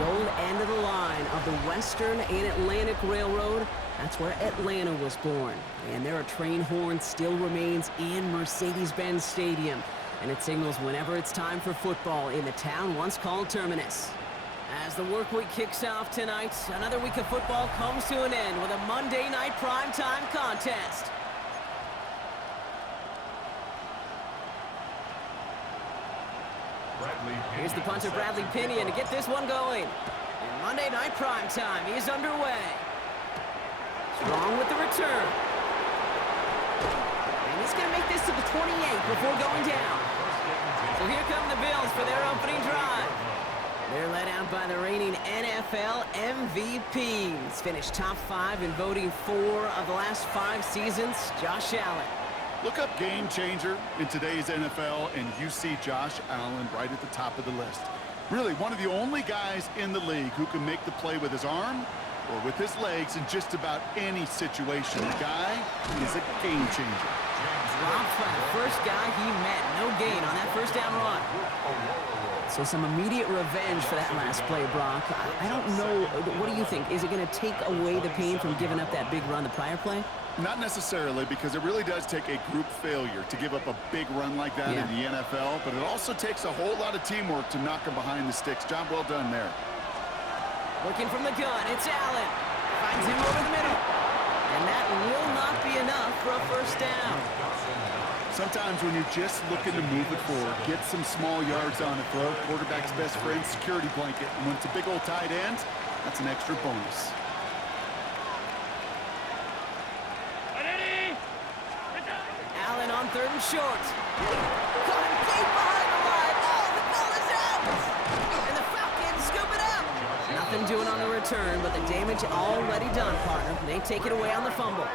the old end of the line of the Western and Atlantic Railroad. That's where Atlanta was born. And there are train horns still remains in Mercedes-Benz Stadium. And it signals whenever it's time for football in the town once called Terminus. As the work week kicks off tonight, another week of football comes to an end with a Monday night primetime contest. Here's the punter, Bradley Pinion, to get this one going. And Monday night primetime is underway. Strong with the return. And he's going to make this to the 28 before going down. So here come the Bills for their opening drive. They're led out by the reigning NFL MVPs. Finished top 5 in voting 4 of the last 5 seasons, Josh Allen. Look up game changer in today's NFL, and you see Josh Allen right at the top of the list. Really, one of the only guys in the league who can make the play with his arm or with his legs in just about any situation. The guy is a game changer. Dropped by the first guy he met. No gain on that first down run. So some immediate revenge for that last play, Brock. I don't know. What do you think? Is it going to take away the pain from giving up that big run the prior play? Not necessarily, because it really does take a group failure to give up a big run like that in the NFL, but it also takes a whole lot of teamwork to knock him behind the sticks. Job well done there. Looking from the gun, it's Allen. Finds him over the middle. And that will not be enough for a first down. Sometimes when you're just looking to move it forward, get some small yards on it, throw quarterback's best friend, security blanket. And when it's a big old tight end, that's an extra bonus. Allen on 3rd and short. Caught him deep behind the line. Oh, the ball is out. And the Falcons scoop it up. Nothing doing on the return, but the damage already done, partner. They take it away on the fumble.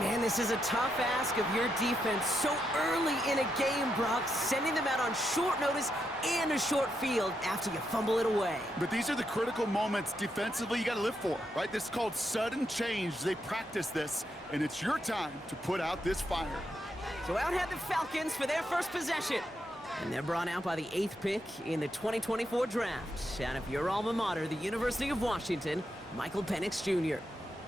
Man, this is a tough ask of your defense so early in a game, Brock, sending them out on short notice and a short field after you fumble it away. But these are the critical moments defensively you got to live for, right? This is called sudden change. They practice this, and it's your time to put out this fire. So out head the Falcons for their first possession. And they're brought out by the 8th pick in the 2024 draft. Out of your alma mater, the University of Washington, Michael Penix Jr.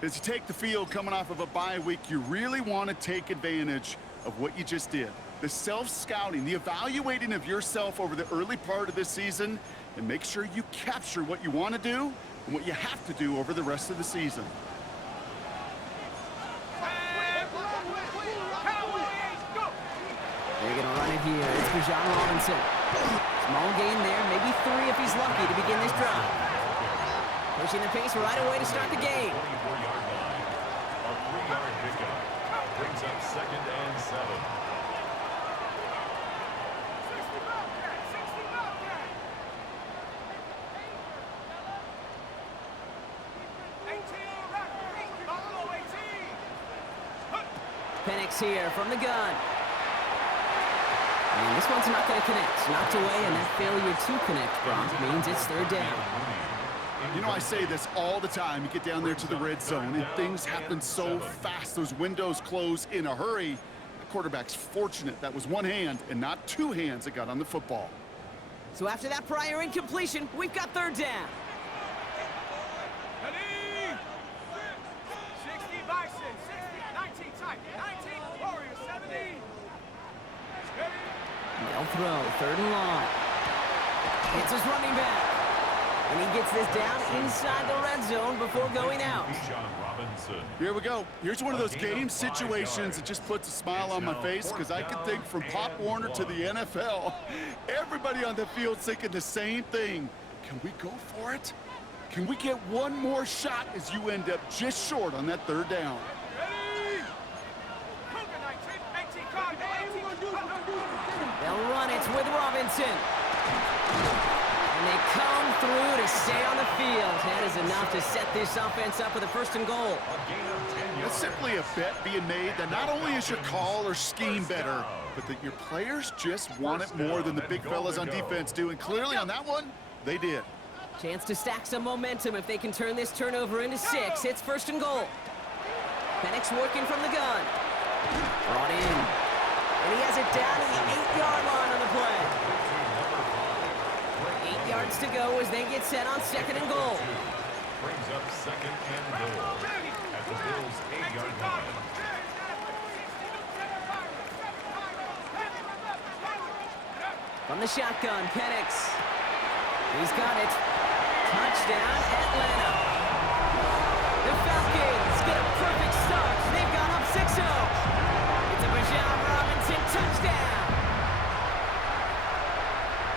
As you take the field coming off of a bye week, you really want to take advantage of what you just did. The self-scouting, the evaluating of yourself over the early part of this season, and make sure you capture what you want to do and what you have to do over the rest of the season. They're going to run it here. It's Bijan Robinson. Small gain there, maybe 3 if he's lucky to begin this drive. Pushing the pace right away to start the game. Brings up 2nd and 7. Penix here from the gun. And this one's not going to connect. Knocked away, and that failure to connect, Brock, means it's 3rd down. You know, I say this all the time. You get down there to the red zone, and things happen so fast. Those windows close in a hurry. The quarterback's fortunate that was one hand and not 2 hands that got on the football. So after that prior incompletion, we've got 3rd down. 60 Bison, 60, 19 tight, 19 Warriors, 70. They'll throw, 3rd and long. It's his running back. And he gets this down inside the red zone before going out. Bijan Robinson. Here we go. Here's one of those game situations that just puts a smile on my face, because I can think from Pop Warner to the NFL. Everybody on the field thinking the same thing. Can we go for it? Can we get one more shot as you end up just short on that 3rd down? They'll run it with Robinson. And they come through to stay on the field. That is enough to set this offense up with a 1st and goal. It's simply a bet being made that not only is your call or scheme better, but that your players just want it more than the big fellas on defense do. And clearly on that one, they did. Chance to stack some momentum if they can turn this turnover into 6. It's 1st and goal. Penix working from the gun. Brought in. And he has it down to the 8-yard line on the play. 8-yard seconds to go as they get set on second and goal. Brings up second and goal at the Bills' 8-yard line. From the shotgun, Penix. He's got it. Touchdown, Atlanta. The Falcons get a perfect start. They've gone up 6-0. It's a Bijan Robinson touchdown.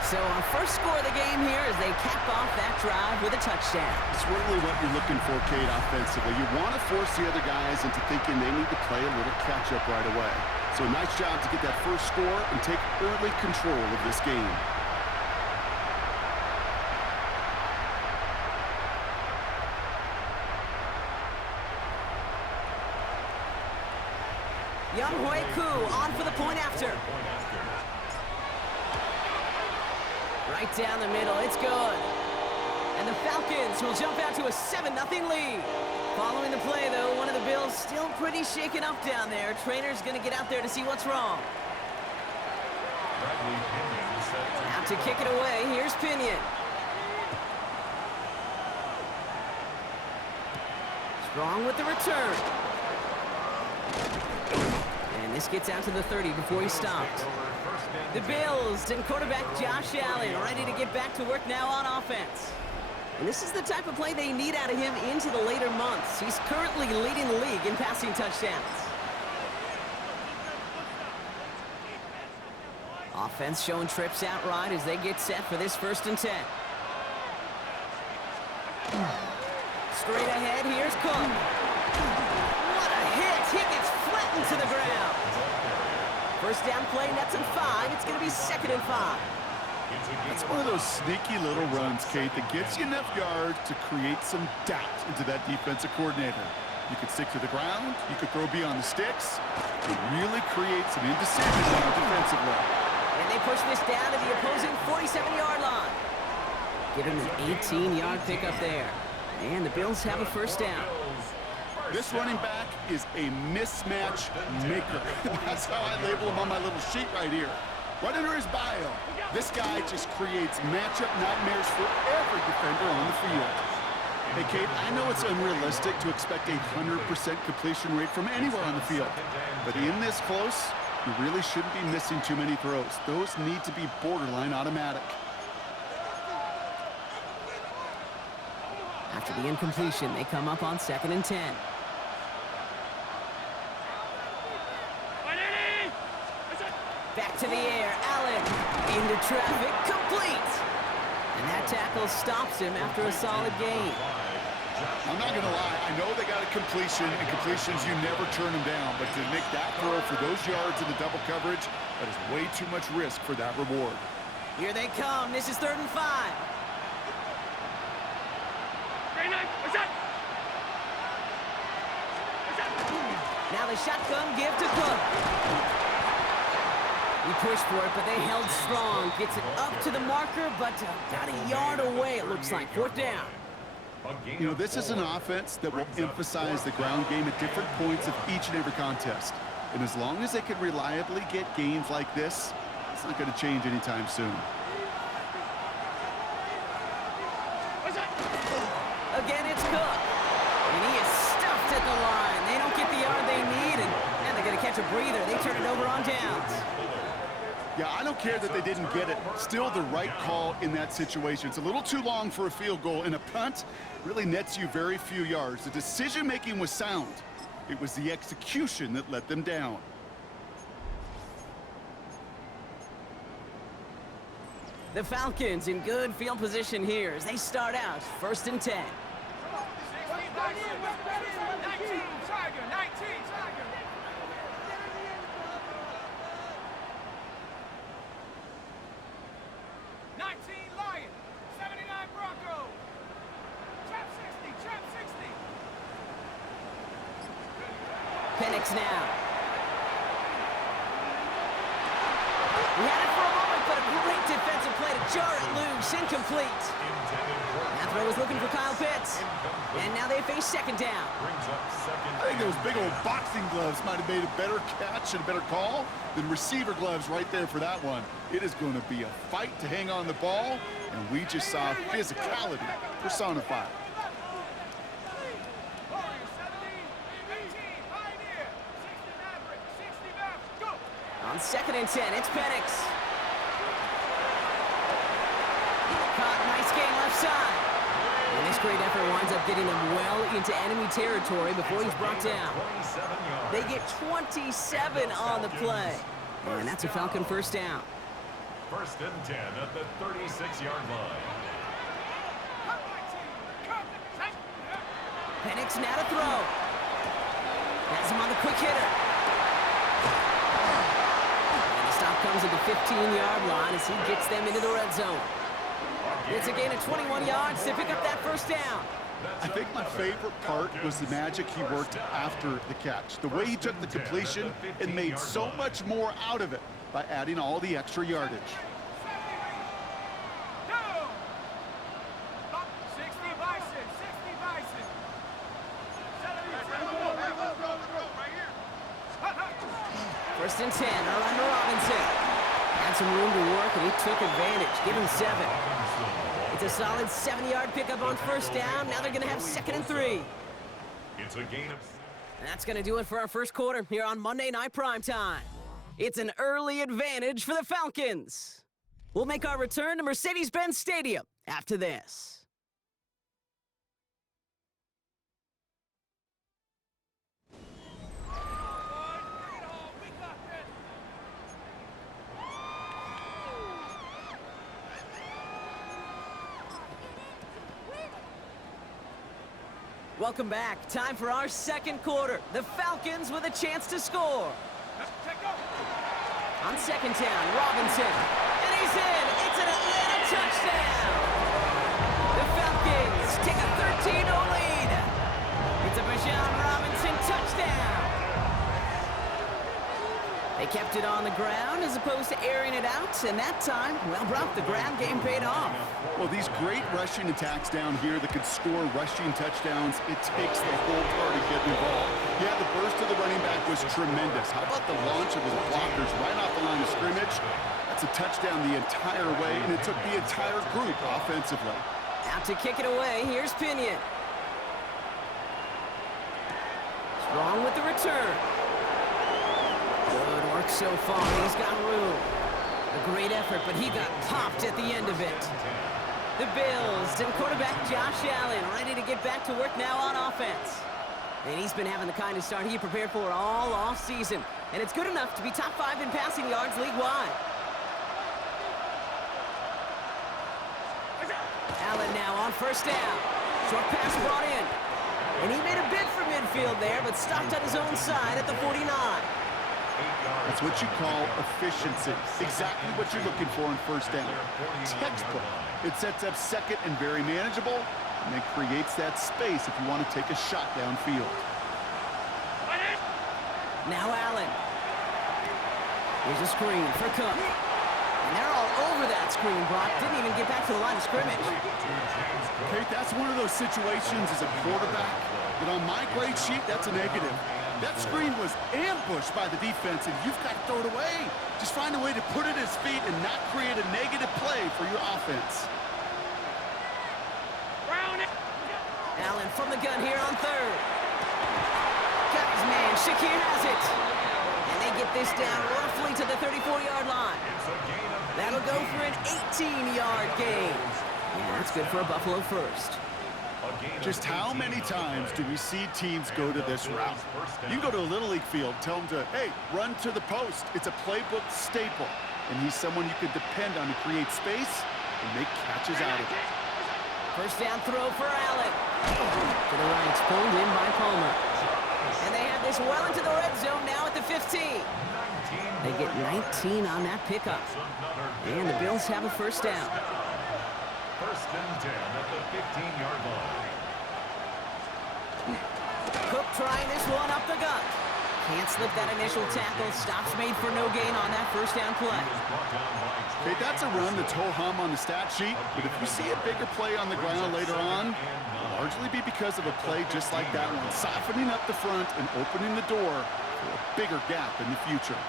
So our first score of the game here as they cap off that drive with a touchdown. It's really what you're looking for, Kate, offensively. You want to force the other guys into thinking they need to play a little catch-up right away. So nice job to get that first score and take early control of this game. Young Hui Koo on for the point after. Right down the middle, it's good. And the Falcons will jump out to a 7-0 lead. Following the play, though, one of the Bills still pretty shaken up down there. Trainer's going to get out there to see what's wrong. Out to kick it away, here's Pinion. Strong with the return. And this gets out to the 30 before he stopped. The Bills and quarterback Josh Allen ready to get back to work now on offense. And this is the type of play they need out of him into the later months. He's currently leading the league in passing touchdowns. Offense showing trips out right as they get set for this 1st and 10. Straight ahead, here's Cook. What a hit! He gets flattened to the ground. First down play, nets him 5. It's going to be 2nd and 5. It's one of those sneaky little runs, Kate, that gets you enough yards to create some doubt into that defensive coordinator. You could stick to the ground. You could throw beyond the sticks. It really creates some indecision on the defensive line. And they push this down to the opposing 47-yard line. Get him an 18-yard pickup there. And the Bills have a first down. This running back is a mismatch maker. That's how I label him on my little sheet right here. Right under his bio, this guy just creates matchup nightmares for every defender on the field. Hey, Kate, I know it's unrealistic to expect a 100% completion rate from anywhere on the field. But in this close, you really shouldn't be missing too many throws. Those need to be borderline automatic. After the incompletion, they come up on 2nd and 10. Back to the air, Allen into traffic, complete. And that tackle stops him after a solid gain. I'm not going to lie, I know they got a completion, and completions, you never turn them down. But to make that throw for those yards in the double coverage, that is way too much risk for that reward. Here they come. This is 3rd and 5. Now the shotgun give to Cook. He pushed for it, but they held strong. Gets it up to the marker, but about a yard away, it looks like. 4th down. You know, this is an offense that will emphasize the ground game at different points of each and every contest. And as long as they can reliably get gains like this, it's not going to change anytime soon. Again, it's Cook. And he is stuffed at the line. They don't get the yard they need, and they're going to catch a breather. They turn it over on downs. Yeah, I don't care that they didn't get it. Still the right call in that situation. It's a little too long for a field goal, and a punt really nets you very few yards. The decision-making was sound. It was the execution that let them down. The Falcons in good field position here as they start out 1st and 10. 19, Tiger, 19, Tiger. 19, Lion, 79, Bronco. Trap 60, trap 60. Penix now. We had it for a moment, but a great defensive play to jar it loose. Incomplete. That throw was looking for Kyle Pitts. And now they face second down. Brings up second. I think those big old boxing gloves might have made a better catch and a better call than receiver gloves right there for that one. It is going to be a fight to hang on the ball, and we just saw physicality personified. Warriors 70, 18, Pioneer, 60 Maverick, 60 Maverick, go! On second and 10, it's Penix. Caught, nice game left side. And this great effort winds up getting him well into enemy territory before he's brought down. 27 yards. They get 27 on the play. And that's a Falcon first down. First and 10 at the 36-yard line. Come my team, come, set, Penix now to throw. Has him on the quick hitter. And the stop comes at the 15-yard line as he gets them into the red zone. It's a gain of 21 yards to pick up that first down. I think my favorite part was the magic he worked after the catch. The way he took the completion and made so much more out of it by adding all the extra yardage. go! 60 Bison, 60 Bison. 72, right here. Hut, hut. First and 10, Bijan Robinson. Had some room to work, and he took advantage. Give him 7. It's a solid 7-yard pickup on first down. Now they're going to have second and 3. It's a gain of... And that's going to do it for our first quarter here on Monday Night Primetime. It's an early advantage for the Falcons. We'll make our return to Mercedes-Benz Stadium after this. Welcome back. Time for our second quarter. The Falcons with a chance to score. Check go! On second down, Robinson. And he's in. It's an Atlanta touchdown. The Falcons take a 13-0 lead. It's a Bijan Robinson touchdown. They kept it on the ground as opposed to airing it out. And that time, well, Brock, the ground game paid off. Well, these great rushing attacks down here that could score rushing touchdowns, it takes the whole party getting involved. Yeah, the burst of the running back was tremendous. How about the launch of his blockers right off the line of scrimmage? That's a touchdown the entire way, and it took the entire group offensively. Out to kick it away, here's Pinion. Strong with the return. Good work so far, he's got room. A great effort, but he got popped at the end of it. The Bills and quarterback Josh Allen ready to get back to work now on offense. And he's been having the kind of start he prepared for all offseason. And it's good enough to be top 5 in passing yards league-wide. Allen now on first down. Short pass brought in. And he made a bid for midfield there, but stopped on his own side at the 49. That's what you call efficiency. Exactly what you're looking for in first down. Textbook. It sets up second and very manageable, and then creates that space if you want to take a shot downfield. Now Allen. Here's a screen for Cook. And they're all over that screen, Brock. Didn't even get back to the line of scrimmage. Okay, that's one of those situations as a quarterback that on my grade sheet, that's a negative. That screen was ambushed by the defense, and you've got to throw it away. Just find a way to put it at his feet and not create a negative play for your offense. Allen from the gun here on third. Got his man. Shakir has it. And they get this down roughly to the 34-yard line. That'll go for an 18-yard gain. Yeah, that's good for a Buffalo first. Just how many times do we see teams go to this route? You go to a Little League field, tell them to, hey, run to the post. It's a playbook staple. And he's someone you can depend on to create space and make catches out of it. First down throw for Allen. To the right, pulled in by Palmer. And they have this well into the red zone now at the 15. They get 19 on that pickup. And the Bills have a first down. First and 10 at the 15-yard line. Cook trying this one up the gut. Can't slip that initial tackle. Stops made for no gain on that first down play. Okay, that's a run that's ho-hum on the stat sheet, but if you see a bigger play on the ground later on, it'll largely be because of a play just like that one, softening up the front and opening the door for a bigger gap in the future.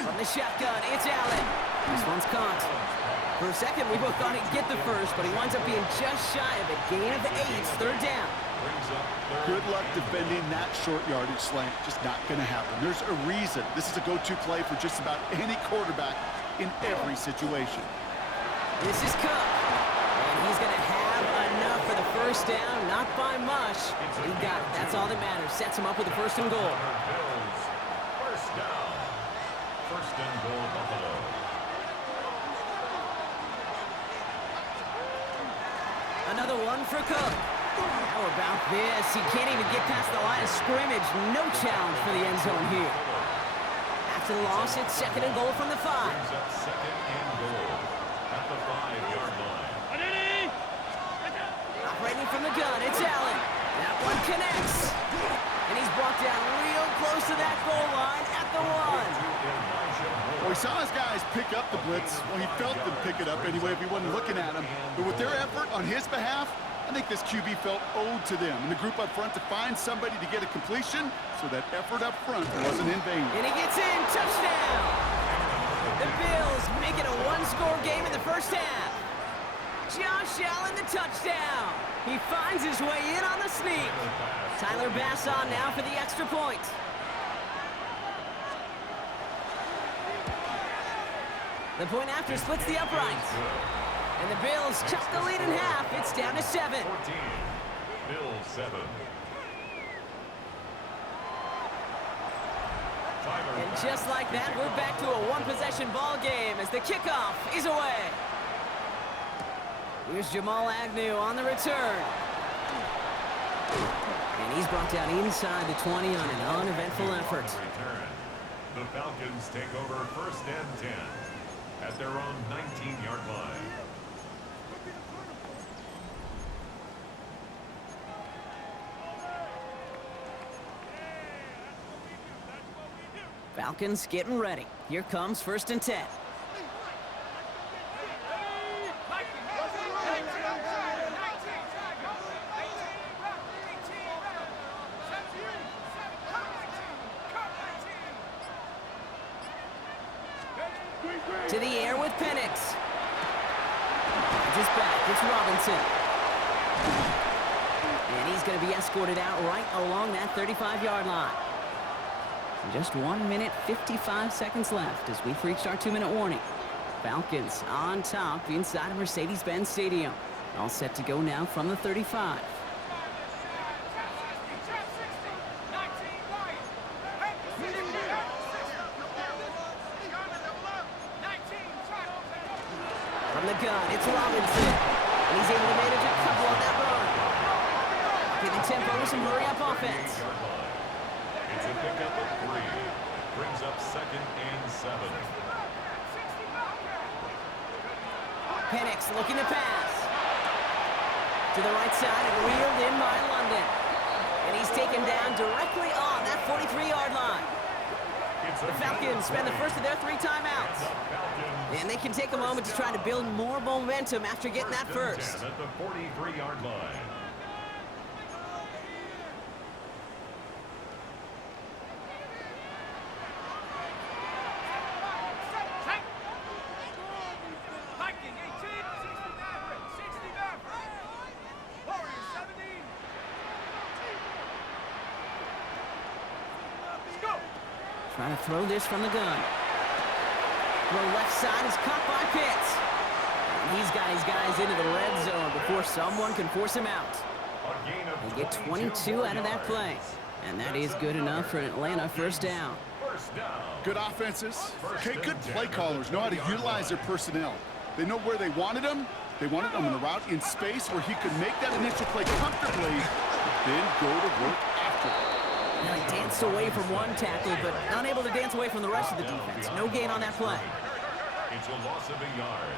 From the shotgun, it's Allen. This one's caught. For a second, we both thought he'd get the first, but he winds up being just shy of a gain of 8, third down. Good luck defending that short yardage slant. Just not going to happen. There's a reason this is a go-to play for just about any quarterback in every situation. This is Cook. And he's going to have enough for the first down. Not by much. He got it. That's all that matters. Sets him up with a first and goal. First down. First and goal, Buffalo. Another one for Cook. How about this? He can't even get past the line of scrimmage. No challenge for the end zone here. After the loss, it's second and goal from the 5. Second and goal at the 5-yard line. Operating from the gun, it's Allen. That one connects. And he's brought down real close to that goal line at the 1. Well, he saw his guys pick up the blitz. Well, he felt them pick it up anyway if he wasn't looking at them. But with their effort on his behalf, I think this QB felt owed to them and the group up front to find somebody to get a completion, so that effort up front wasn't in vain. And he gets in, touchdown! The Bills make it a one-score game in the first half. Josh Allen, the touchdown. He finds his way in on the sneak. Tyler Bass on now for the extra point. The point after splits the uprights. And the Bills cut the lead in half. It's down to 7. 14. Bills 7. And just like that, we're back to a one-possession ball game as the kickoff is away. Here's Jamal Agnew on the return. And he's brought down inside the 20 on an uneventful effort. The Falcons take over first and 10 at their own 19-yard line. Falcons getting ready. Here comes first and 10. To the air with Penix. Just back, it's Robinson. And he's going to be escorted out right along that 35-yard line. Just 1 minute, 55 seconds left as we've reached our 2-minute warning. Falcons on top inside of Mercedes-Benz Stadium. All set to go now from the 35. From the gun, it's Robinson. And he's able to manage a couple on that run. Getting tempo with some hurry-up offense. It's a pickup of 3. Brings up second and 7. Penix looking to pass. To the right side and reeled in by London. And he's taken down directly on that 43-yard line. The Falcons spend the first of their 3 timeouts. And they can take a moment to try to build more momentum after getting that first. At the 43-yard line. Trying to throw this from the gun. Throw left side is caught by Pitts. And he's got his guys into the red zone before someone can force him out. They get 22 out of that play. And that is good enough for an Atlanta first down. Good offenses. Okay, good play callers know how to utilize their personnel. They know where they wanted them. They wanted them in a route in space where he could make that initial play comfortably, then go to work after it. Now he danced away from one tackle, but unable to dance away from the rest of the defense. No gain on that play. It's a loss of a yard.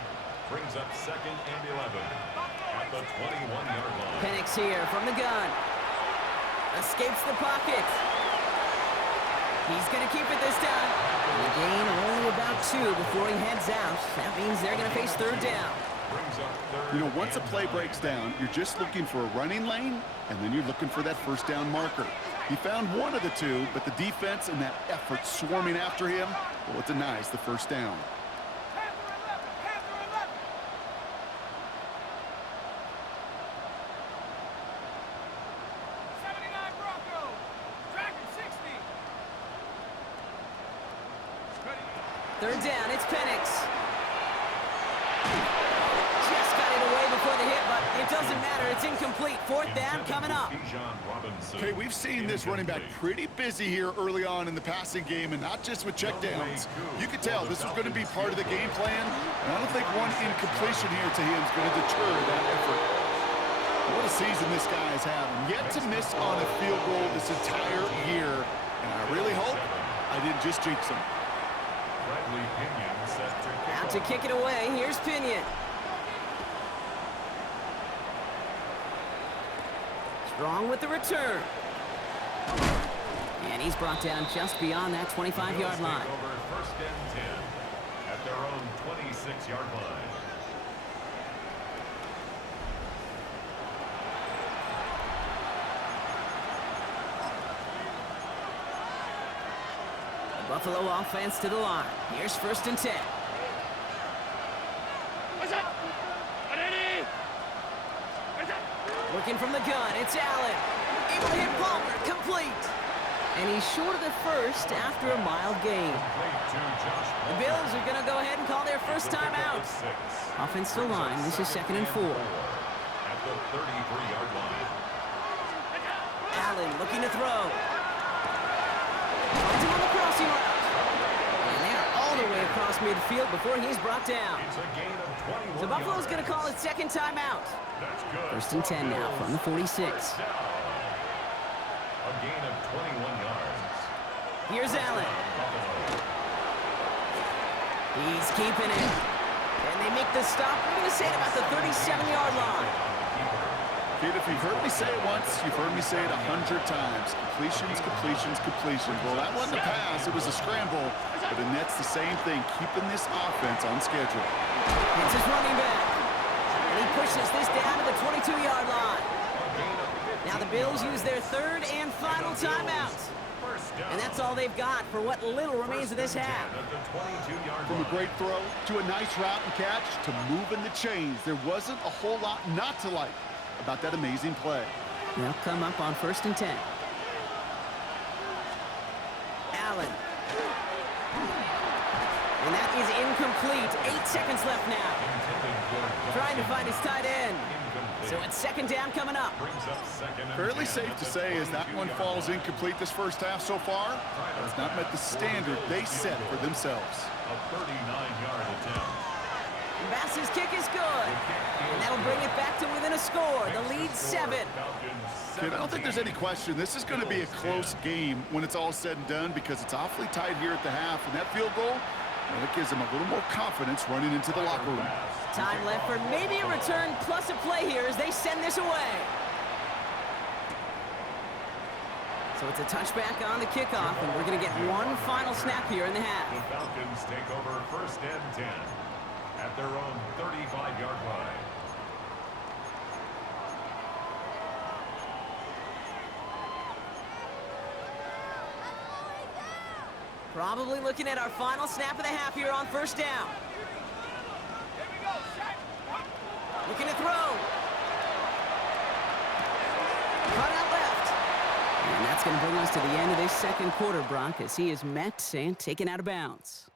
Brings up second and 11 at the 21-yard line. Penix here from the gun. Escapes the pocket. He's going to keep it this time. And a gain only about 2 before he heads out. That means they're going to face third down. You know, once a play breaks down, you're just looking for a running lane, and then you're looking for that first down marker. He found one of the two, but the defense and that effort swarming after him, well, it denies the first down. Third down, it's Penix. Just got it away before the hit, but it doesn't matter. It's incomplete. Fourth down coming up. Bijan Robinson. Okay, we've seen this running back pretty busy here early on in the passing game, and not just with checkdowns. You can tell this is going to be part of the game plan, and I don't think one incompletion here to him is going to deter that effort. What a season this guy is having. Yet to miss on a field goal this entire year, and I really hope I didn't just jinx him. Out to kick it away. Here's Pinion. Strong with the return. And he's brought down just beyond that 25-yard line. Over first and 10 at their own 26-yard line. Buffalo offense to the line. Here's first and 10. Looking from the gun, it's Allen. Able to hit Palmer, complete. And he's short of the first after a mild gain. The Bills are going to go ahead and call their first time out. Offense to the line, this is 2nd and 4. At the 33-yard line. Allen looking to throw. Finds him on the crossing route. And they are all the way across midfield before he's brought down. It's a gain of 21 So Buffalo's yards. going to call it second time out. That's good. First and 10 now from the 46. A gain of 21 yards. Here's Allen. He's keeping it. And they make the stop. We're going to say it about the 37-yard line. Kid, if you've heard me say it once, you've heard me say it 100 times. Completions, completions, completions. Well, that wasn't a pass. It was a scramble. But the Nets the same thing, keeping this offense on schedule. It's his running back. And he pushes this down to the 22-yard line. Now the Bills use their third and final timeout. And that's all they've got for what little remains of this half. From a great throw to a nice route and catch to moving the chains, there wasn't a whole lot not to like about that amazing play. They'll come up on first and 10. Allen. And that is incomplete. 8 seconds left now. Trying to find his tight end. So it's second down coming up. Fairly safe to say as that one falls incomplete this first half so far, has not met the standard they set for themselves. A 39-yard attempt. Bass's kick is good. And that'll bring it back to within a score. The lead 7. Kid, I don't think there's any question. This is going to be a close game when it's all said and done because it's awfully tight here at the half. And that field goal, well, it gives them a little more confidence running into the locker room. Time left for maybe a return plus a play here as they send this away. So it's a touchback on the kickoff, and we're going to get one final snap here in the half. The Falcons take over first and 10 at their own 35-yard line. Probably looking at our final snap of the half here on first down. Here we go, set. Looking to throw. Cut out left. And that's going to bring us to the end of this second quarter, Brock, as he is met and taken out of bounds.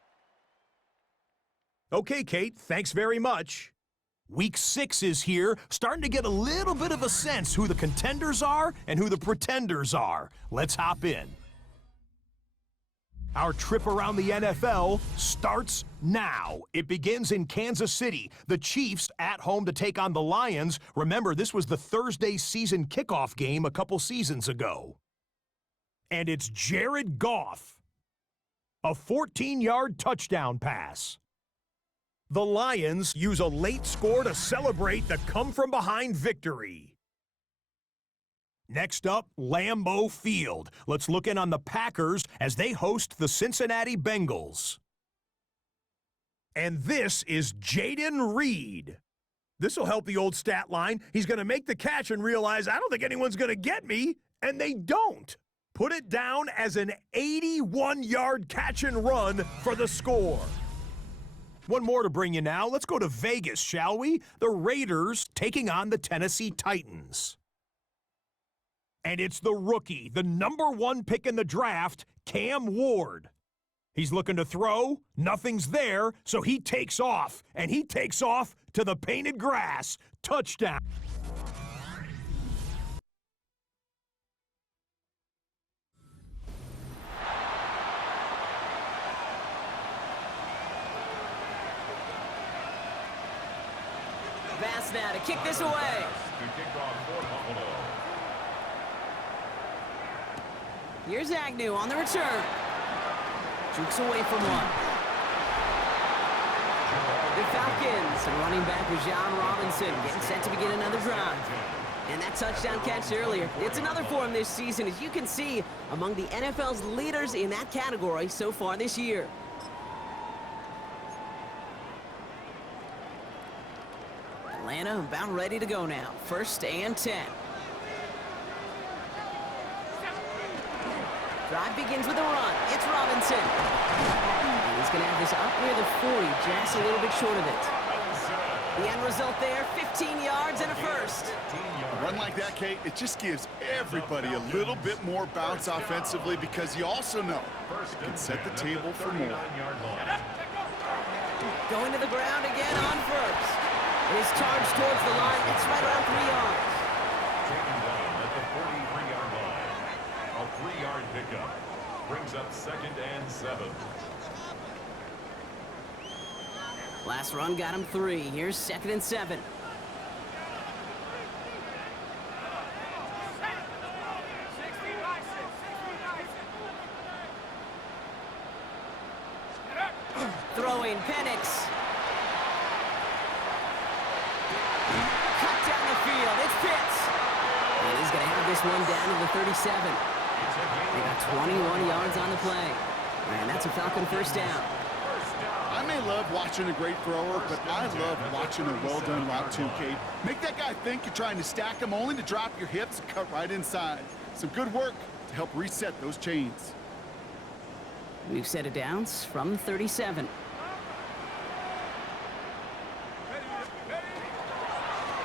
Okay, Kate, thanks very much. Week 6 is here, starting to get a little bit of a sense who the contenders are and who the pretenders are. Let's hop in. Our trip around the NFL starts now. It begins in Kansas City. The Chiefs at home to take on the Lions. Remember, this was the Thursday season kickoff game a couple seasons ago. And it's Jared Goff. A 14-yard touchdown pass. The Lions use a late score to celebrate the come-from-behind victory. Next up, Lambeau Field. Let's look in on the Packers as they host the Cincinnati Bengals. And this is Jaden Reed. This will help the old stat line. He's going to make the catch and realize, I don't think anyone's going to get me, and they don't. Put it down as an 81-yard catch and run for the score. One more to bring you now. Let's go to Vegas, shall we? The Raiders taking on the Tennessee Titans. And it's the rookie, the #1 pick in the draft, Cam Ward. He's looking to throw, nothing's there, so he takes off, and he takes off to the painted grass. Touchdown. Pass now to kick this away. To kick off for Buffalo. Here's Agnew on the return. Jukes away from one. The Falcons, running back Bijan Robinson, getting set to begin another drive. And that touchdown catch earlier, it's another for him this season, as you can see, among the NFL's leaders in that category so far this year. Atlanta about ready to go now. 1st and 10. Drive begins with a run. It's Robinson. And he's going to have this up near the 40, just a little bit short of it. The end result there, 15 yards and a first. A run like that, Kate, it just gives everybody a little bit more bounce offensively because you also know you can set the table for more. Going to the ground again on first. His charge towards the line, it's right around 3 yards. Taken down at the 43-yard line. A 3-yard pickup brings up 2nd and 7. Last run got him 3. Here's 2nd and 7. Throwing Penix. Cut down the field. It's Pitts. And he's going to have this one down to the 37. They got 21 yards on the play. And that's a Falcon first down. I may love watching a great thrower, but I love watching a well-done route too, Kate. Make that guy think you're trying to stack him only to drop your hips and cut right inside. Some good work to help reset those chains. We've set it downs from 37.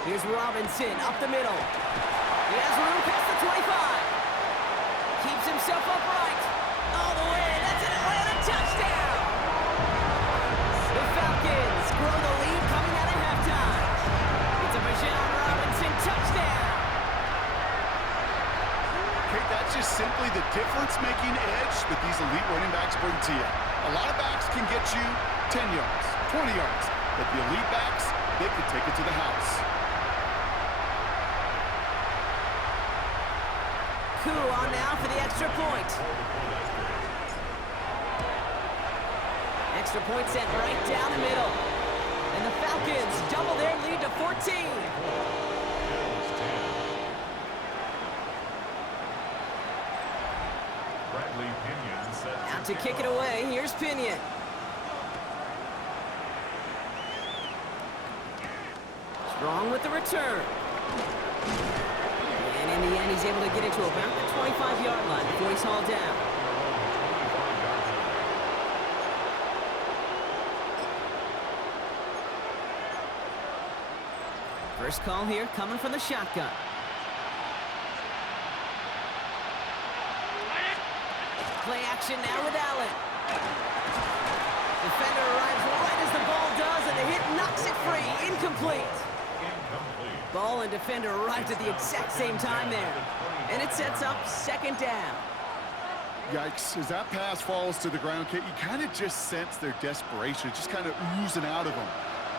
Here's Robinson up the middle. He has room past the 25. Keeps himself upright. All the way. That's an Atlanta touchdown. The Falcons grow the lead coming out of halftime. It's a Bijan Robinson touchdown. Kate, that's just simply the difference-making edge that these elite running backs bring to you. A lot of backs can get you 10 yards, 20 yards, but the elite backs, they can take it to the house. Thru on now for the extra point. Extra point set right down the middle. And the Falcons double their lead to 14. Out to kick it away. Here's Pinion. Strong with the return. And in the end, he's able to get it to about the 25-yard line before he's hauled down. First call here coming from the shotgun. Play action now with Allen. Defender arrives right as the ball does, and the hit knocks it free. Incomplete. Ball and defender arrived at the exact same time there. And it sets up 2nd down. Yikes, as that pass falls to the ground, Kate, you kind of just sense their desperation, just kind of oozing out of them.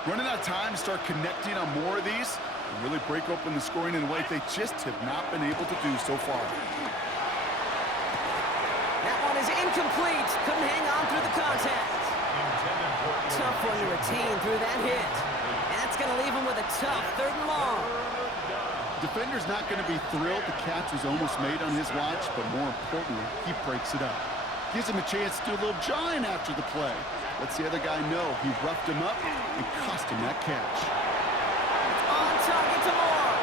Running out of time to start connecting on more of these and really break open the scoring in a way they just have not been able to do so far. That one is incomplete. Couldn't hang on through the contact. Tough one to retain through that hit. And that's going to leave him with a tough 3rd and long. Defender's not going to be thrilled the catch was almost made on his watch, but more importantly, he breaks it up. Gives him a chance to do a little jawing after the play. Lets the other guy know he roughed him up and cost him that catch. On target to Moore.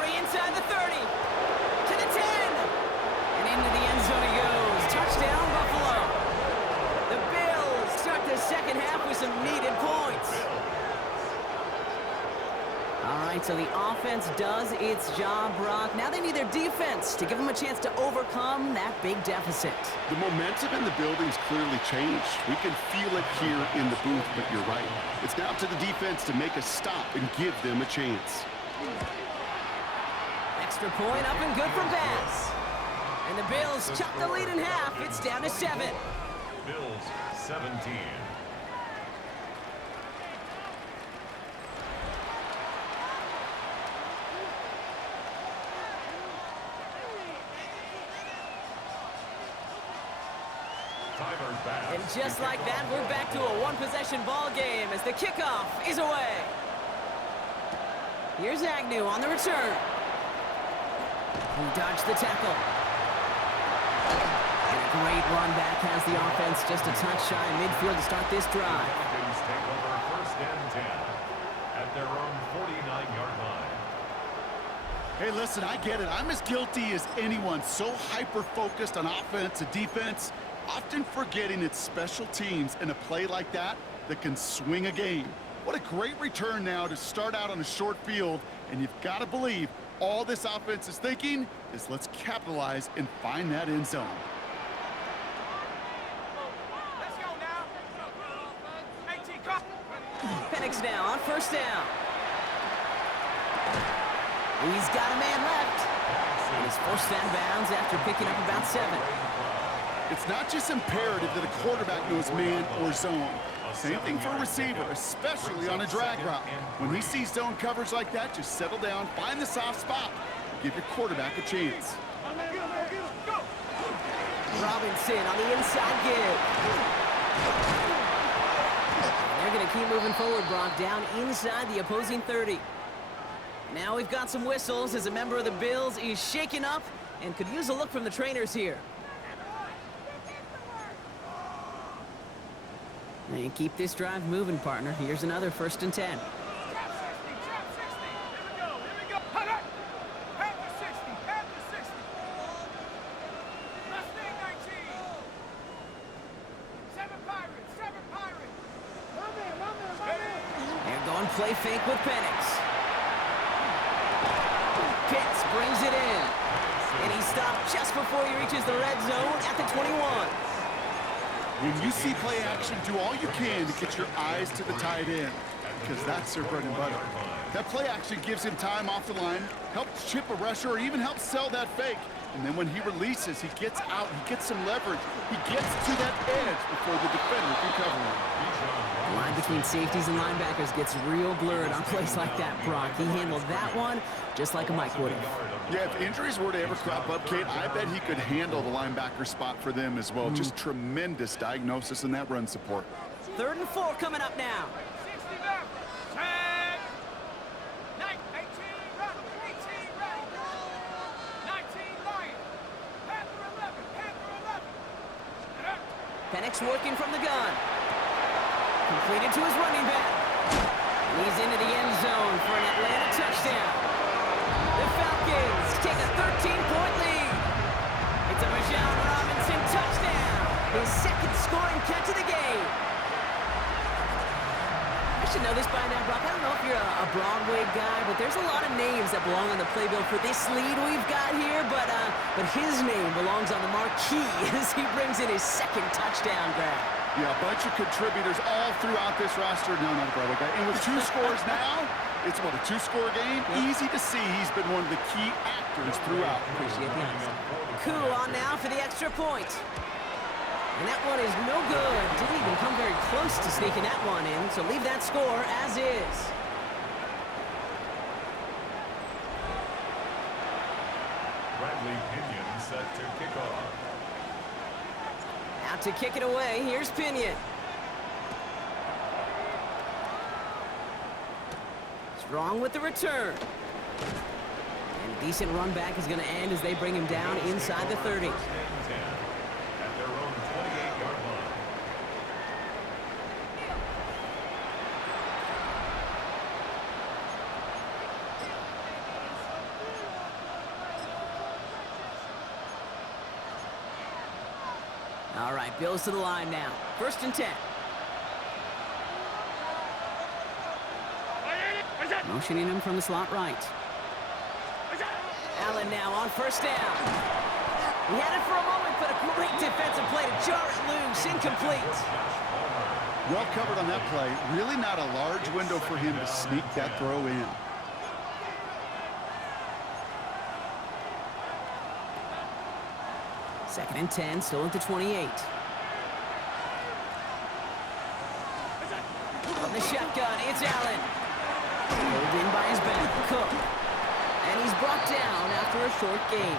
Free inside the 30. To the 10. And into the end zone he goes. Touchdown, Buffalo. The Bills start the second half with some needed points. All right, so the offense does its job, Brock. Now they need their defense to give them a chance to overcome that big deficit. The momentum in the building's clearly changed. We can feel it here in the booth, but you're right. It's now to the defense to make a stop and give them a chance. Extra point up and good from Bass. And the Bills chop the lead in half. It's down to 7. Bills 17. And just like that, we're back to a one-possession ball game as the kickoff is away. Here's Agnew on the return. He dodged the tackle. And a great run back has the offense just a touch shy of midfield to start this drive. Falcons take over first and 10 at their own 49-yard line. Hey, listen, I get it. I'm as guilty as anyone. So hyper-focused on offense and defense, often forgetting it's special teams in a play like that that can swing a game. What a great return now to start out on a short field, and you've got to believe all this offense is thinking is let's capitalize and find that end zone. Let's go now. 18, come. Penix now on first down. He's got a man left. And he's forced out of bounds after picking up about 7. It's not just imperative that a quarterback knows man or zone. Same thing for a receiver, especially on a drag route. When he sees zone coverage like that, just settle down, find the soft spot, give your quarterback a chance. Robinson on the inside give. They're going to keep moving forward, Brock, down inside the opposing 30. Now we've got some whistles as a member of the Bills is shaken up and could use a look from the trainers here. And keep this drive moving, partner. Here's another first and 10. Trap 60, trap 60. Here we go, here we go. Hut, hut. Path to 60, path to 60. Mustang 19. 7 Pirates, 7 Pirates. They're going play fake with Penix. Pitts brings it in. And he stopped just before he reaches the red zone at the 21. When you see play action, do all you can to get your eyes to the tight end, because that's their bread and butter. That play action gives him time off the line, helps chip a rusher, or even helps sell that fake. And then when he releases, he gets out, he gets some leverage. He gets to that edge before the defender can cover him. The line between safeties and linebackers gets real blurred on plays like that, Brock. He handled that one just like a Mike would have. Yeah, if injuries were to ever crop up, Kate, I bet he could handle the linebacker spot for them as well. Just tremendous diagnosis in that run support. 3rd and 4 coming up now. 60 left. Tag. 18 Rebel, 18 Rebel. 19 Lion. Panther 11, Panther 11. Penix working from the gun. Completed to his running back. And he's into the end zone for an Atlanta touchdown. The Falcons take a 13-point lead. It's a Bijan Robinson touchdown. His second scoring catch of the game. I should know this by now, Brock. I don't know if you're a Broadway guy, but there's a lot of names that belong on the playbill for this lead we've got here. But his name belongs on the marquee as he brings in his second touchdown grab. Yeah, a bunch of contributors all throughout this roster. No, not a Broadway guy. And with 2 scores now, it's what, a 2-score game? Yep. Easy to see he's been one of the key actors throughout. Appreciate the honesty. Coup on now for the extra point. And that one is no good. Didn't even come very close to sneaking that one in, so leave that score as is. Bradley Pinion set to kick off. Out to kick it away, here's Pinion. Strong with the return. And a decent run back is going to end as they bring him down inside the 30. First and 10 at their own 28-yard line. All right, Bills to the line now. First and 10. Motioning him from the slot right. Allen now on first down. He had it for a moment, but a great defensive play to jar it loose. Incomplete. Well covered on that play. Really not a large window for him to sneak that throw in. Second and 10, still at the 28. From the shotgun, it's Allen. Pulled in by his back, Cook. And he's brought down after a short gain.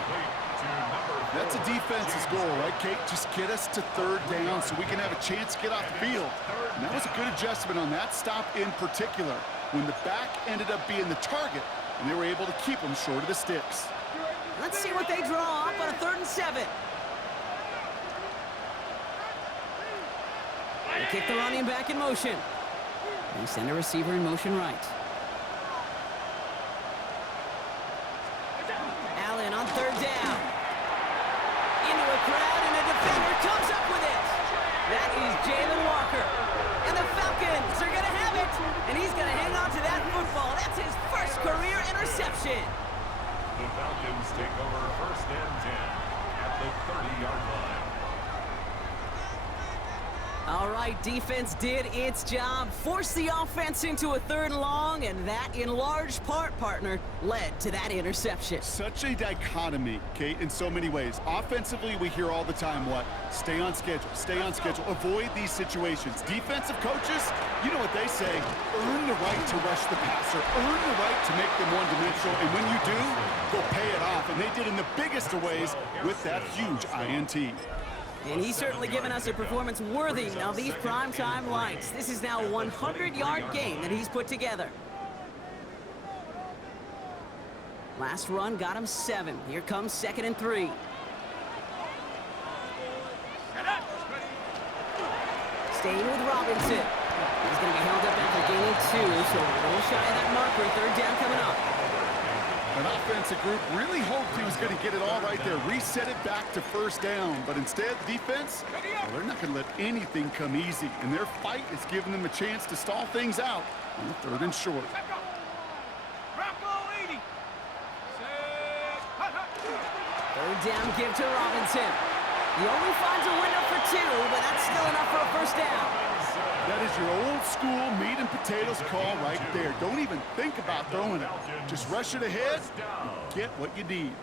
That's a defense's goal, right, Kate? Just get us to third down so we can have a chance to get off the field. And that was a good adjustment on that stop in particular, when the back ended up being the target, and they were able to keep him short of the sticks. Let's see what they draw up on a 3rd and 7. They kick the running back in motion. They send a receiver in motion right. Allen on 3rd down. Into a crowd, and a defender comes up with it. That is Jalen Walker. And the Falcons are going to have it. And he's going to hang on to that football. That's his first career interception. The Falcons take over first and 10 at the 30-yard line. All right, defense did its job, forced the offense into a 3rd and long, and that, in large part, partner, led to that interception. Such a dichotomy, Kate, in so many ways. Offensively, we hear all the time what? Stay on schedule, avoid these situations. Defensive coaches, you know what they say, earn the right to rush the passer, earn the right to make them one-dimensional, and when you do, they'll pay it off, and they did in the biggest of ways with that huge INT. And he's certainly given us a performance worthy of these primetime lights. This is now a 100-yard game that he's put together. Last run got him 7. Here comes 2nd and 3. Staying with Robinson. He's going to be held up after gaining 2, so a little shy of that marker. 3rd down coming up. An offensive group really hoped he was going to get it all right there, reset it back to first down. But instead, defense, well, they're not going to let anything come easy. And their fight is giving them a chance to stall things out on the 3rd and short. 3rd down give to Robinson. He only finds a window for 2, but that's still enough for a first down. That is your old school meat and potatoes call right there. Don't even think about throwing it. Just rush it ahead and get what you need.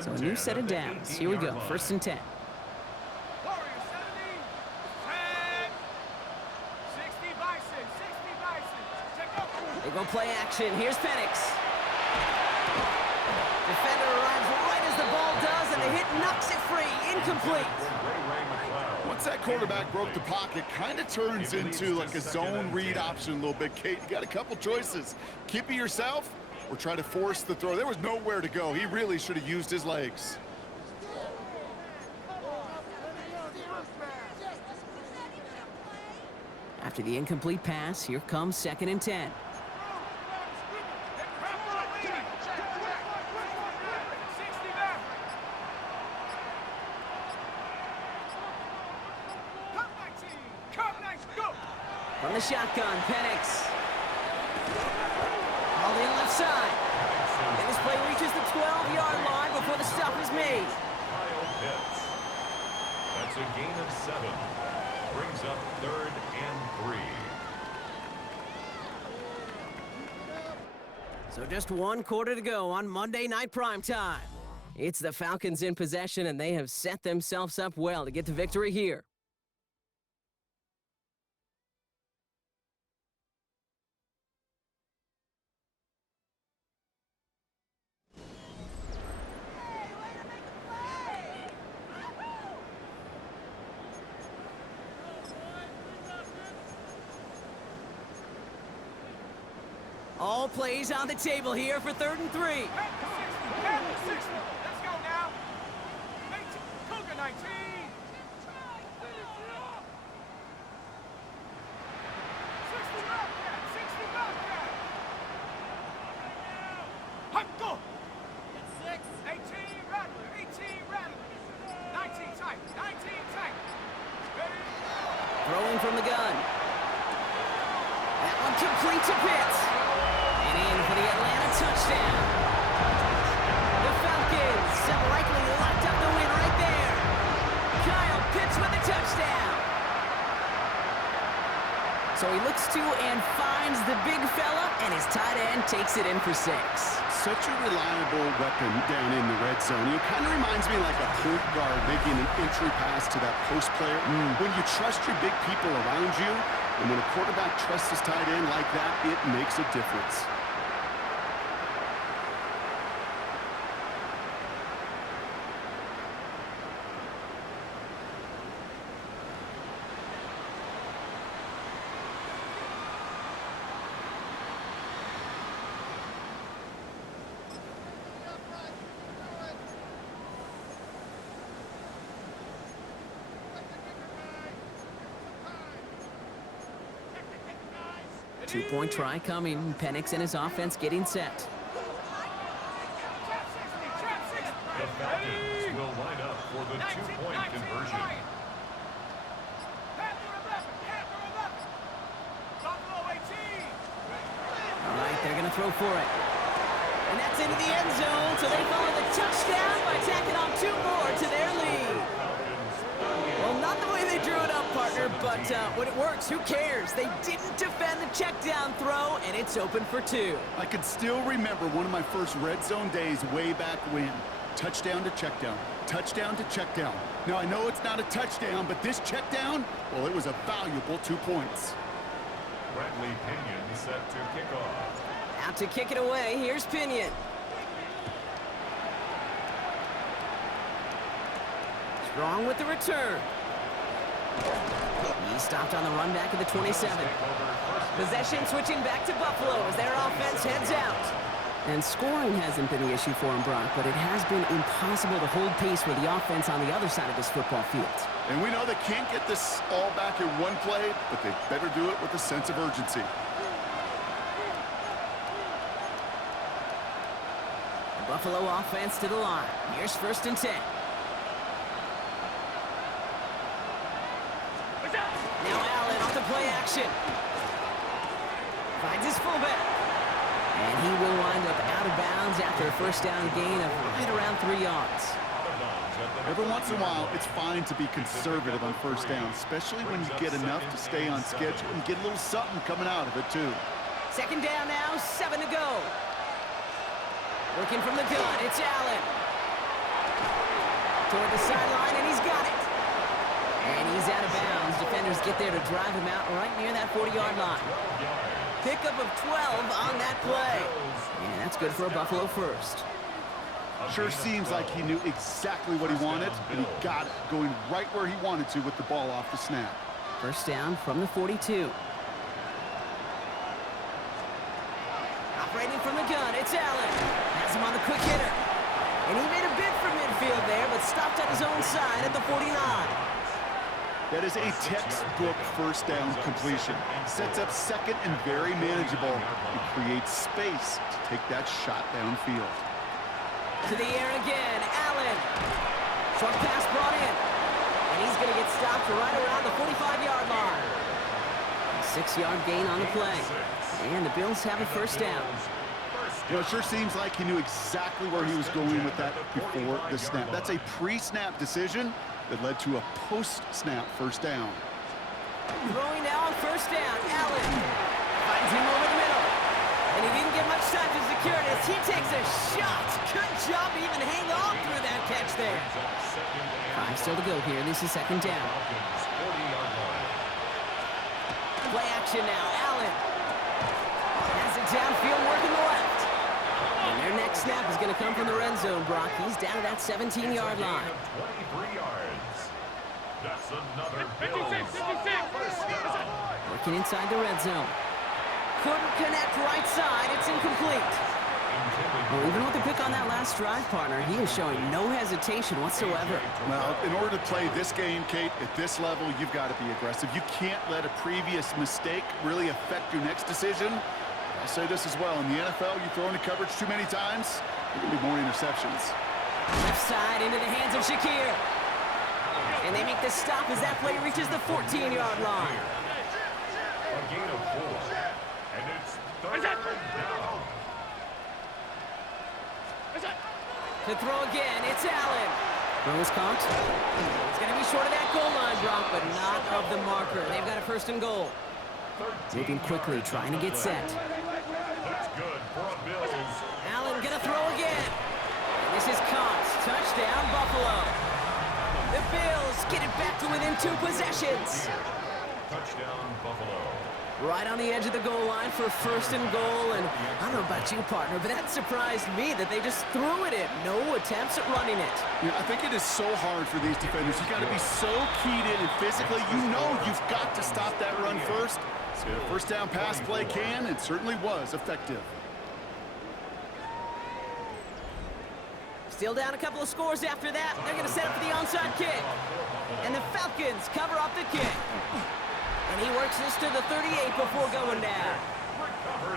So a new set of downs. Here we go. 1st and 10. They go play action. Here's Penix. Defender arrives right as the ball does, and the hit knocks it free. Incomplete. Once that quarterback broke the pocket, kind of turns into like a zone read option a little bit, Kate. You got a couple choices. Keep it yourself or try to force the throw. There was nowhere to go. He really should have used his legs. After the incomplete pass, here comes 2nd and 10. From the shotgun, Penix. All in left side. And this play reaches the 12-yard line before the stop is made. That's a gain of 7. Brings up 3rd and 3. So just 1 quarter to go on Monday Night Primetime. It's the Falcons in possession, and they have set themselves up well to get the victory here. All plays on the table here for 3rd and 3. Head to 60. Let's go now. 19. Cougar 19. 60 Bobcat. 60 Bobcat. Hot go. 18 Rattler. 18 Rattler. 19 tight. 19 tight. Ready? Throwing from the gun. That one complete to Pitts. And in for the Atlanta touchdown. The Falcons have likely locked up the win right there. Kyle Pitts with the touchdown. So he looks to and finds the big fella, and his tight end takes it in for 6. Such a reliable weapon down in the red zone. It kind of reminds me like a point guard making an entry pass to that post player. When you trust your big people around you, and when a quarterback trusts his tight end like that, it makes a difference. Two-point try coming. Penix and his offense getting set. The Falcons will line up for the 2-point conversion. Panther 11. Panther 11. Buffalo 18. All right, they're going to throw for it. And that's into the end zone, so they follow the touchdown by tacking on 2 more to their lead. Well, not the way they drew it up, partner, but when it works, who cares? They didn't defend the check down throw, and it's open for 2. I can still remember one of my first red zone days way back when. Touchdown to check down. Touchdown to check down. Now, I know it's not a touchdown, but this check down, well, it was a valuable 2 points. Bradley Pinion set to kick off. Out to kick it away, here's Pinion. Strong with the return. He stopped on the run back of the 27. Possession switching back to Buffalo as their offense heads out. And scoring hasn't been the issue for him, Brock, but it has been impossible to hold pace with the offense on the other side of this football field. And we know they can't get this all back in one play, but they better do it with a sense of urgency. The Buffalo offense to the line. Here's 1st and 10. Now Allen off the play action. Finds his fullback. And he will wind up out of bounds after a 1st down gain of right around 3 yards. Every once in a while, it's fine to be conservative on 1st down, especially when you get enough to stay on schedule and get a little something coming out of it, too. 2nd down now, 7 to go. Working from the gun, it's Allen. Toward the sideline, and he's got it. And he's out of bounds. Defenders get there to drive him out right near that 40-yard line. Pickup of 12 on that play. And that's good for a Buffalo 1st. Sure seems like he knew exactly what he wanted, and he got it, going right where he wanted to with the ball off the snap. 1st down from the 42. Operating from the gun, it's Allen. Has him on the quick hitter. And he made a bid for midfield there, but stopped on his own side at the 49. That is a textbook 1st down completion. Sets up 2nd and very manageable. It creates space to take that shot downfield. To the air again, Allen. Short pass brought in. And he's going to get stopped right around the 45-yard line. A 6-yard gain on the play. And the Bills have a 1st down. You know, it sure seems like he knew exactly where he was going with that before the snap. That's a pre-snap decision that led to a post-snap 1st down. Throwing now on 1st down, Allen finds him over the middle. And he didn't get much time to secure it as he takes a shot. Good job to even hang on through that catch there. 5 still to go here. This is 2nd down. Play action now, Allen. Has it downfield working the left. And their next snap is going to come from the red zone, Brock. He's down at that 17-yard line. 23 yards. That's another 56, 56. Working inside the red zone. couldn't connect right side. It's incomplete. Well, even with the pick on that last drive, partner, he is showing no hesitation whatsoever. Well, in order to play this game, Kate, at this level, you've got to be aggressive. You can't let a previous mistake really affect your next decision. I'll say this as well. In the NFL, you throw into coverage too many times, there are going to be more interceptions. Left side into the hands of Shakir. And they make the stop as that play reaches the 14-yard line. A gain of 4. And it's third down. To throw again, it's Allen. Throw is caught. It's going to be short of that goal line, Brock, but not of the marker. They've got a 1st and goal. Moving quickly, trying to get set. That's good for a Bills. Allen going to throw again. This is caught. Touchdown, Buffalo. The Bills get it back to within 2 possessions. Touchdown, Buffalo. Right on the edge of the goal line for 1st and goal, and I don't know about you, partner, but that surprised me that they just threw it in. No attempts at running it. Yeah, I think it is so hard for these defenders. You got to be so keyed in and physically. You know you've got to stop that run first. So the 1st down pass play can and certainly was effective. Still down a couple of scores after that. They're going to set up for the onside kick. And the Falcons cover up the kick. And he works this to the 38 before going down.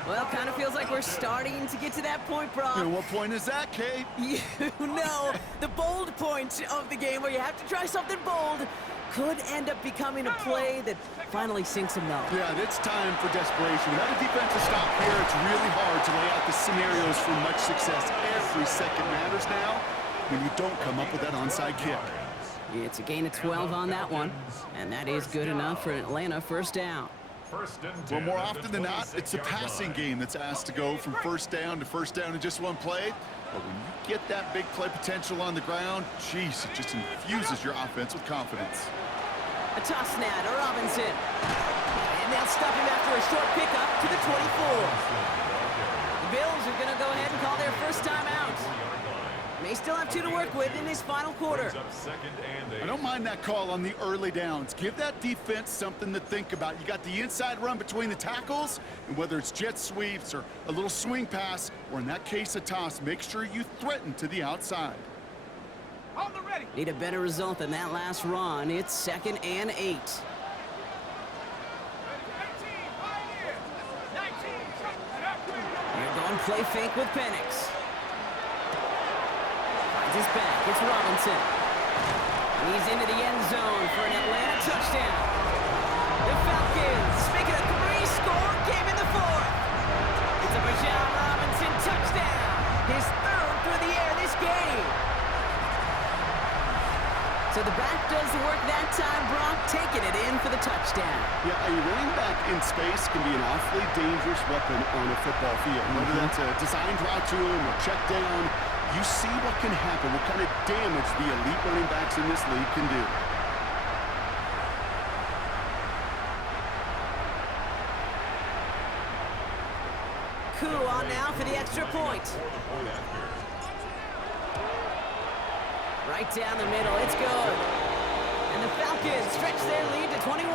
Well, kind of feels like we're starting to get to that point, Brock. And what point is that, Kate? You know, the bold point of the game where you have to try something bold could end up becoming a play that finally sinks him though. Yeah, it's time for desperation. Without a defensive stop here, it's really hard to lay out the scenarios for much success. Every second matters now when you don't come up with that onside kick. It's a gain of 12 on that one, and that is good enough for an Atlanta 1st down. Well, more often than not, it's a passing game that's asked to go from 1st down to 1st down in just one play. But when you get that big play potential on the ground, geez, it just infuses your offense with confidence. A toss now to Robinson. And they'll stop him after a short pickup to the 24. The Bills are going to go ahead and call their 1st time out. They still have 2 to work with in this final quarter. I don't mind that call on the early downs. Give that defense something to think about. You got the inside run between the tackles, and whether it's jet sweeps or a little swing pass, or in that case a toss, make sure you threaten to the outside. On the ready. Need a better result than that last run. It's 2nd and 8. 18, pioneer. 19, They're going play fake with Penix. Finds his back. It's Robinson. He's into the end zone for an Atlanta touchdown. The Falcons make it a 3-score game in the 4th. It's a Bijan Robinson touchdown. His 3rd through the air this game. So the back does the work that time, Brock, taking it in for the touchdown. Yeah, a running back in space can be an awfully dangerous weapon on a football field. Whether that's a designed route to him or check down, you see what can happen, what kind of damage the elite running backs in this league can do. Coup on now for the extra point. Right down the middle, it's good. And the Falcons stretch their lead to 21.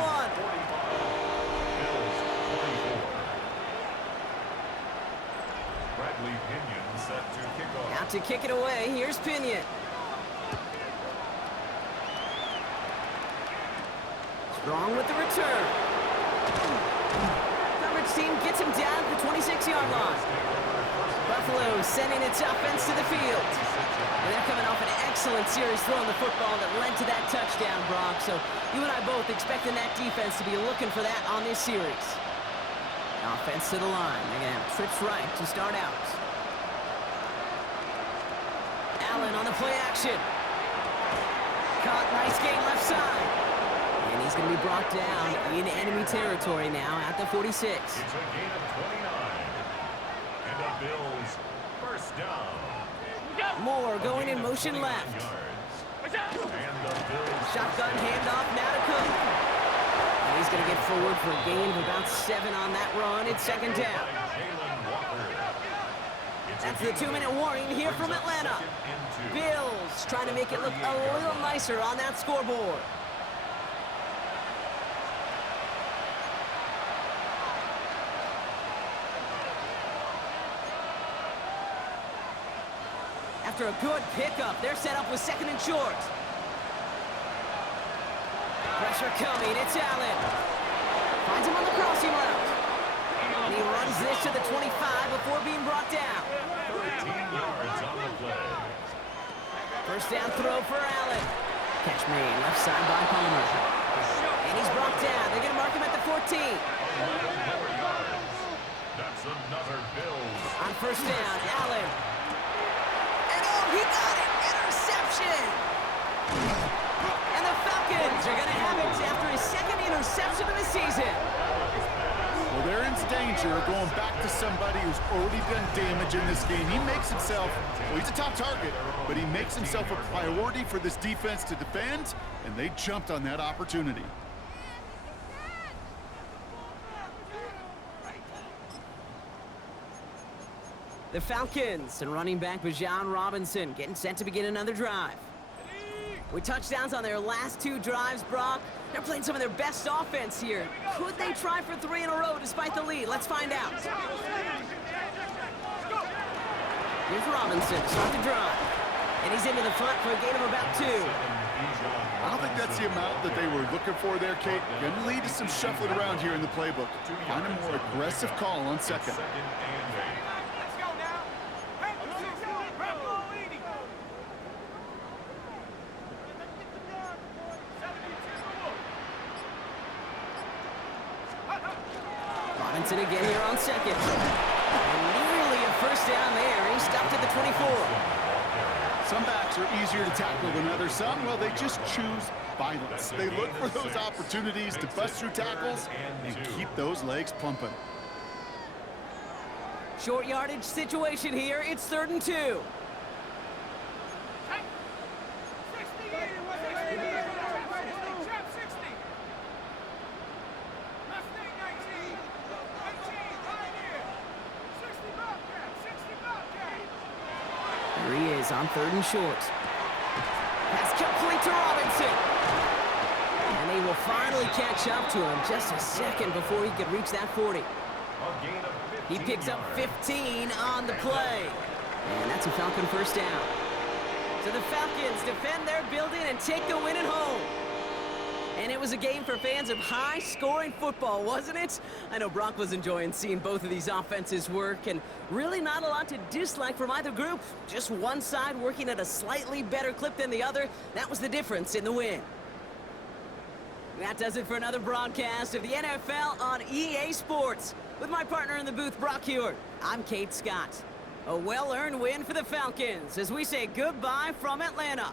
Bradley Pinion set to kick off. Out to kick it away, here's Pinion. Strong with the return. Coverage team gets him down at the 26-yard line. Buffalo sending its offense to the field. And they're coming off an excellent series throwing the football that led to that touchdown, Brock. So you and I both expecting that defense to be looking for that on this series. Offense to the line. They're going to have trips right to start out. Allen on the play action. Caught, nice gain left side. And he's going to be brought down in enemy territory now at the 46. It's a gain of 29. And the Bills 1st down. Moore going in motion left. And the Bills Shotgun handoff now to Cook. And he's going to get forward for a gain of about 7 on that run. It's 2nd down. That's the 2-minute warning here from Atlanta. Bills trying to make it look a little nicer on that scoreboard. After a good pickup, they're set up with 2nd and short. Pressure coming, it's Allen. Finds him on the crossing route. And he runs this to the 25 before being brought down. 13 yards on the play. First down throw for Allen. Catch made, left side by Palmer. And he's brought down. They're going to mark him at the 14. 11 more yards. That's another Bills. On first down, Allen. And oh, he got it! Interception! And the Falcons are going to have it after his 2nd interception of the season. Well, they're in danger of going back to somebody who's already done damage in this game. He makes himself, well, he's a top target, but he makes himself a priority for this defense to defend, and they jumped on that opportunity. The Falcons and running back Bijan Robinson getting set to begin another drive. With touchdowns on their last 2 drives, Brock, they're playing some of their best offense here. Could they try for 3 in a row despite the lead? Let's find out. Here's Robinson to start the drive. And he's into the front for a gain of about 2. I don't think that's the amount that they were looking for there, Kate. Going to lead to some shuffling around here in the playbook. Find a more aggressive call on 2nd. Let's go now. Hey, Red Bull leading. 72. Robinson again here on 2nd. And nearly a first down there. He stopped at the 24. Some backs are easier to tackle than others. Some, well, they just choose violence. They look for those opportunities to bust through tackles and keep those legs pumping. Short yardage situation here. It's 3rd and 2. 60. Trap 60. Mustang 19. 18. Pioneer. 60 Bobcat. 60 Bobcat. Here he is on 3rd and short. Pass complete to Robinson. And they will finally catch up to him just a second before he could reach that 40. A gain of 15 He picks up yards. 15 on the play. And that's a Falcon first down. So the Falcons defend their building and take the win at home. And it was a game for fans of high-scoring football, wasn't it? I know Brock was enjoying seeing both of these offenses work, and really not a lot to dislike from either group. Just one side working at a slightly better clip than the other. That was the difference in the win. That does it for another broadcast of the NFL on EA Sports. With my partner in the booth, Brock Hewitt, I'm Kate Scott. A well-earned win for the Falcons as we say goodbye from Atlanta.